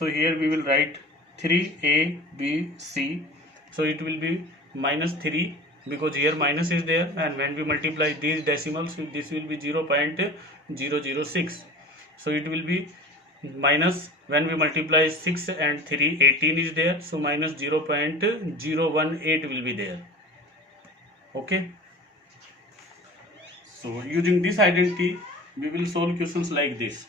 So here we will write 3a b c. So it will be minus 3 because here minus is there, and when we multiply these decimals this will be 0.006. So it will be minus, when we multiply 6 and 3, 18 is there, so minus 0.018 will be there. Okay, so using this identity we will solve questions like this.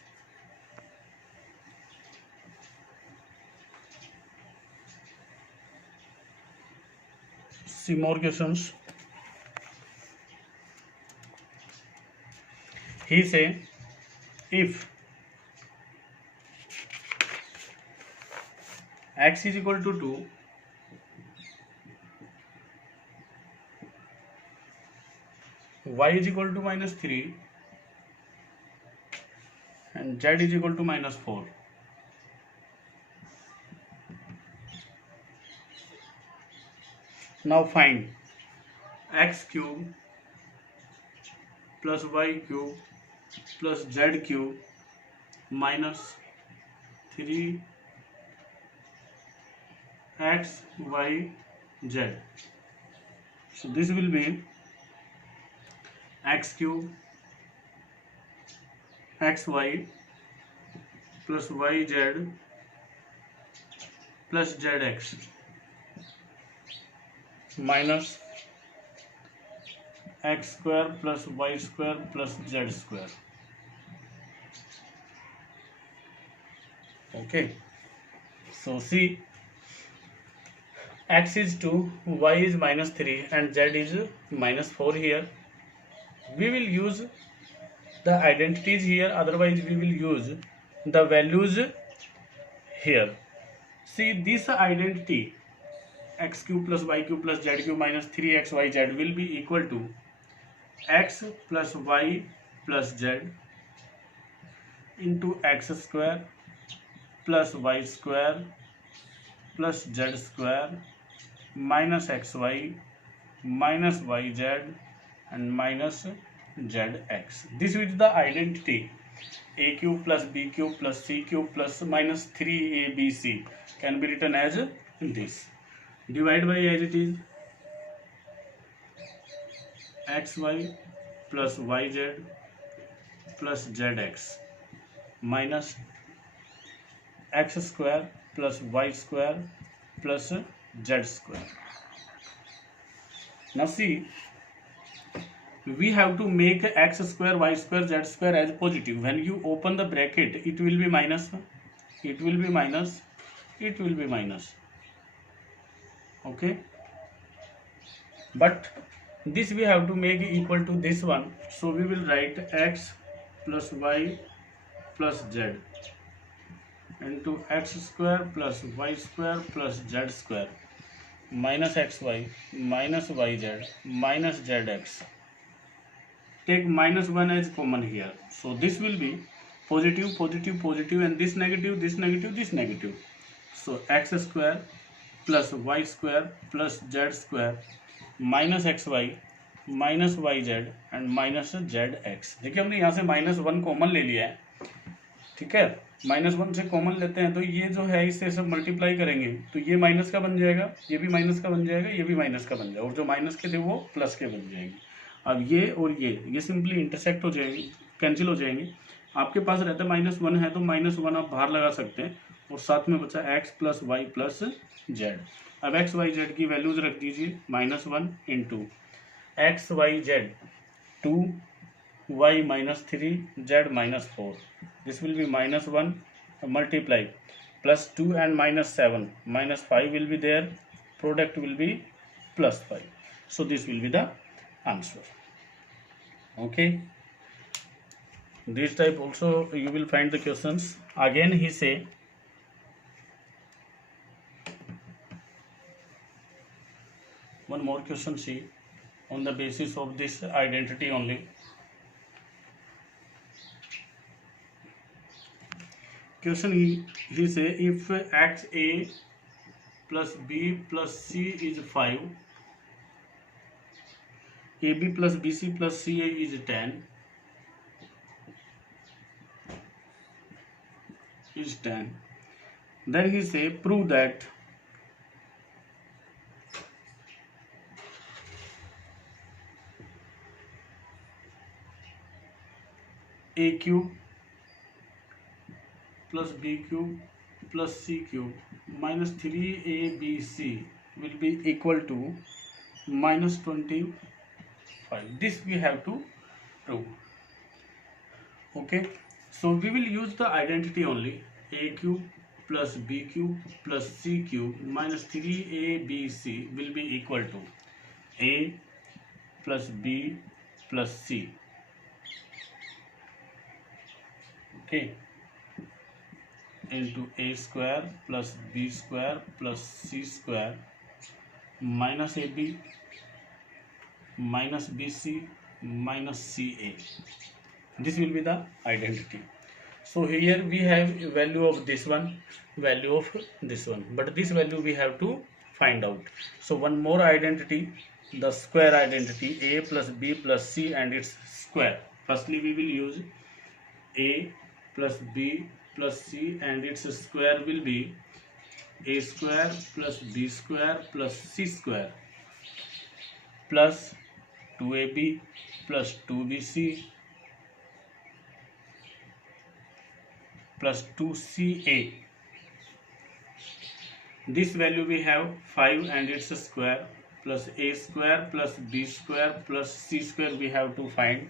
See more questions. He say if x is equal to 2, y is equal to minus 3, and z is equal to minus 4. Now find x cube plus y cube plus z cube minus 3 x y z. So this will be x cube xy plus yz plus zx minus x square plus y square plus z square. Okay, so see, x is 2, y is minus 3, and z is minus 4 here. We will use the identities here, otherwise we will use the values here. See, this identity x cube plus y cube plus z cube minus 3xyz will be equal to x plus y plus z into x square plus y square plus z square minus xy minus yz and minus zx. This is the identity a cube plus b cube plus c cube plus minus 3abc can be written as this. Divide by as it is xy plus yz plus zx minus x square plus y square plus z square. Now see, we have to make x square y square z square as positive. When you open the bracket it will be minus, it will be minus, it will be minus. Okay, but this we have to make equal to this one, so we will write x plus y plus z into x square plus y square plus z square minus xy minus yz minus zx. Take minus 1 as common here, so this will be positive, positive, positive, and this negative, this negative, this negative. So x square plus y square plus z square minus xy minus Y Z and minus Z X. देखिए हमने यहाँ से -1 common ले लिया है, ठीक है. -1 से कॉमन लेते हैं तो ये जो है इससे सब मल्टीप्लाई करेंगे तो ये माइनस का बन जाएगा, ये भी माइनस का बन जाएगा, ये भी माइनस का बन जाएगा, और जो माइनस के थे वो प्लस के बन जाएंगे. अब ये और ये सिंपली इंटरसेक्ट हो जाएंगे, कैंसिल हो जाएंगे. आपके पास रहता है -1 है तो -1 आप बाहर लगा सकते हैं, और साथ में बचा x plus y plus z. अब एक्स वाई जेड की वैल्यूज रख दीजिए. -1 into x y z 2, y -3, z -4. This will be -1 multiply plus 2 and -7, -5 will be there, product will be +5. So this will be the answer. Okay, this type also you will find the questions. Again he say one more question, see, on the basis of this identity only. Question he say if xa plus b plus c is 5, ab plus bc plus ca is 10, Then he say prove that a cube plus b cube plus c cube minus 3abc will be equal to minus 25. This we have to prove. Okay, so we will use the identity only. A cube plus b cube plus c cube minus 3abc will be equal to a plus b plus c. Okay, into a square plus b square plus c square minus ab minus bc minus ca. This will be the identity. So here we have a value of this one, value of this one, but this value we have to find out. So one more identity, the square identity, a plus b plus c and its square. Firstly we will use a plus b plus c and its square will be a square plus b square plus c square plus 2ab plus 2bc plus 2ca. This value we have 5 and its square plus a square plus b square plus c square we have to find.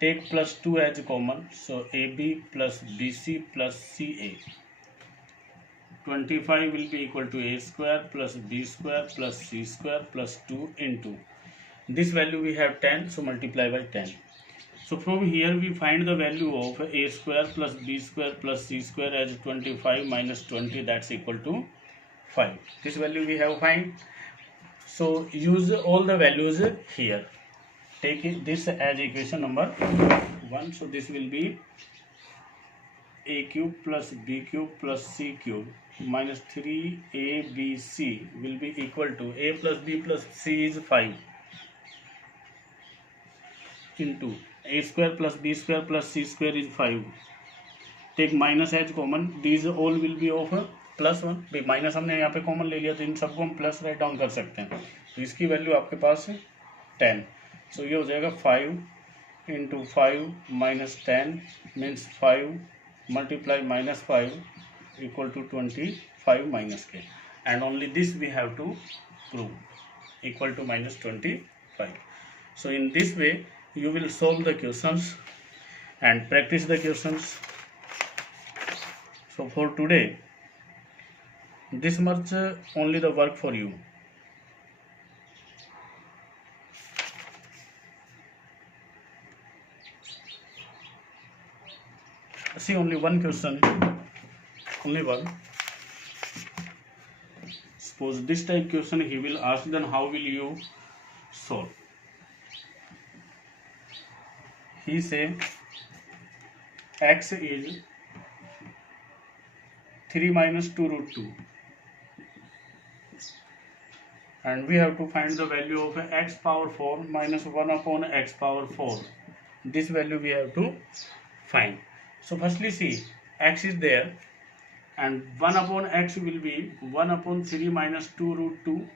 Take plus 2 as common, so ab plus bc plus ca. 25 will be equal to a square plus b square plus c square plus 2 into this value we have 10, so multiply by 10. So from here we find the value of a square plus b square plus c square as 25 minus 20, that's equal to 5. This value we have find. So use all the values here. Take this as equation number 1. So this will be a cube plus b cube plus c cube minus 3abc will be equal to a plus b plus c is 5 into a square plus b square plus c square is 5. Take minus as common, these all will be of plus 1. भाई minus हमने यहाँ पे common ले लिया तो इन सबको हम plus write down कर सकते हैं. तो इसकी वैल्यू आपके पास है 10. सो ये हो जाएगा 5 into 5 minus 10 means 5 multiply minus 5 equal to 25 minus k. And only this we have to prove equal to minus 25. So in this way you will solve the questions and practice the questions. So for today this much only the work for you. See only one question, only one. Suppose this type question he will ask, then how will you solve? He say x is 3 minus 2 root 2 and we have to find the value of x power 4 minus 1 upon x power 4. This value we have to find. So firstly see, x is there and 1 upon x will be 1 upon 3 minus 2 root 2,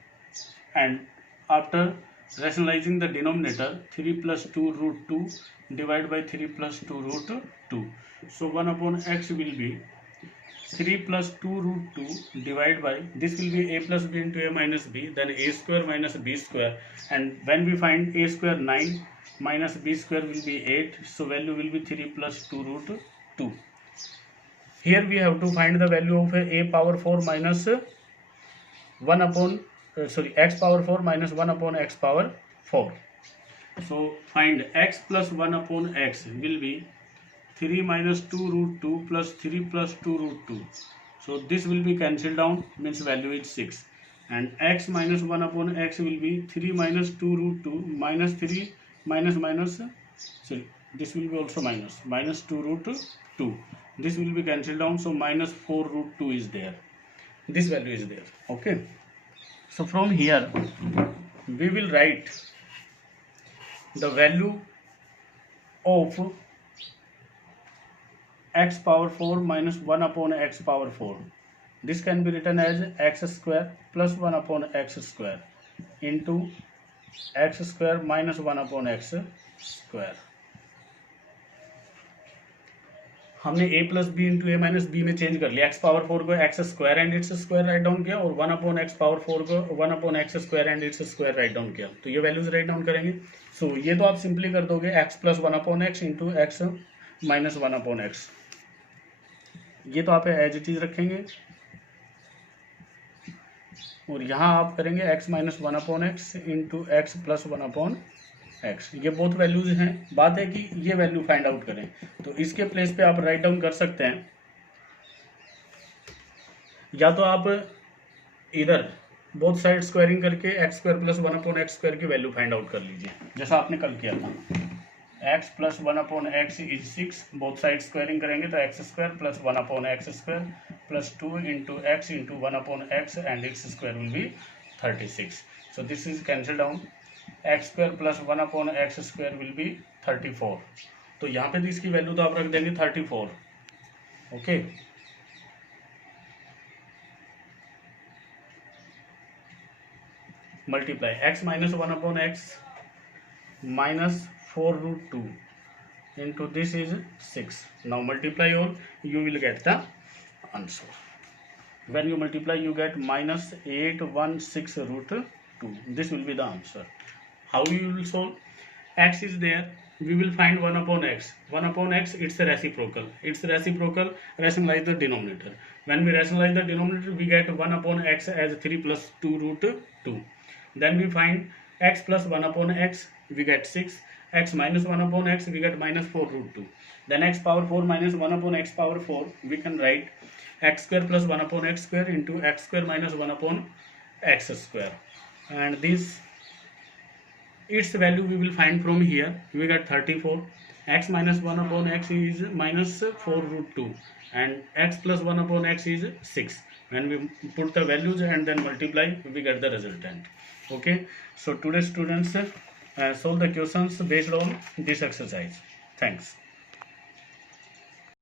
and after rationalizing the denominator 3 plus 2 root 2 divided by 3 plus 2 root 2. So 1 upon x will be 3 plus 2 root 2 divided by, this will be a plus b into a minus b, then a square minus b square, and when we find a square 9 minus b square will be 8, so value will be 3 plus 2 root 2. Here we have to find the value of a power 4 minus 1 upon x power 4 minus 1 upon x power 4. So find x plus 1 upon x will be 3 minus 2 root 2 plus 3 plus 2 root 2. So this will be cancelled down, means value is 6. And x minus 1 upon x will be 3 minus 2 root 2 minus 3 minus this will be also minus 2 root 2. This will be cancelled down, so minus 4 root 2 is there. This value is there. Okay. So from here we will write the value of x power 4 minus 1 upon x power 4. this can be written as x square plus 1 upon x square into x square minus 1 upon x square. हमने a plus b into a minus b में change कर लिया, x power 4 को x square and its square right down किया, और 1 upon x power 4 को 1 upon x square and its square right down किया. तो ये वैल्यूज राइट डाउन करेंगे. सो ये तो आप सिंपली कर दोगे x plus 1 upon x into x minus 1 upon x. ये तो आप एज इट इज रखेंगे, और यहाँ आप करेंगे x minus 1 upon x into x plus 1 upon x. ये बहुत वैल्यूज हैं. बात है कि ये वैल्यू फाइंड आउट करें, तो इसके प्लेस पे आप राइट डाउन कर सकते हैं. या तो आप इधर बोथ साइड स्क्वायरिंग करके x square plus 1 upon x square की वैल्यू फाइंड आउट कर लीजिए, जैसा आपने कल किया था. X plus 1 upon x is 6, both side squaring करेंगे तो x square plus 1 upon x square plus 2 into x into 1 upon x and x square will be 36. So this is cancel down. X square plus 1 upon x square will be 34. तो यहाँ पे भी इसकी value तो आप रख देंगे 34. Okay, multiply x minus 1 upon x minus 4 root 2 into this is 6. Now multiply all, you will get the answer. When you multiply you get minus 816 root 2. This will be the answer. How you will solve? X is there, we will find 1 upon x. 1 upon x, it's a reciprocal. It's reciprocal, rationalize the denominator. When we rationalize the denominator, we get 1 upon x as 3 plus 2 root 2. Then we find x plus 1 upon x, we get 6. X minus 1 upon x, we get minus 4 root 2. Then x power 4 minus 1 upon x power 4, we can write x square plus 1 upon x square into x square minus 1 upon x square. And this, its value we will find from here. We get 34. X minus 1 upon x is minus 4 root 2. And x plus 1 upon x is 6. When we put the values and then multiply, we get the resultant. Okay. So today students, solve the questions based on this exercise. Thanks.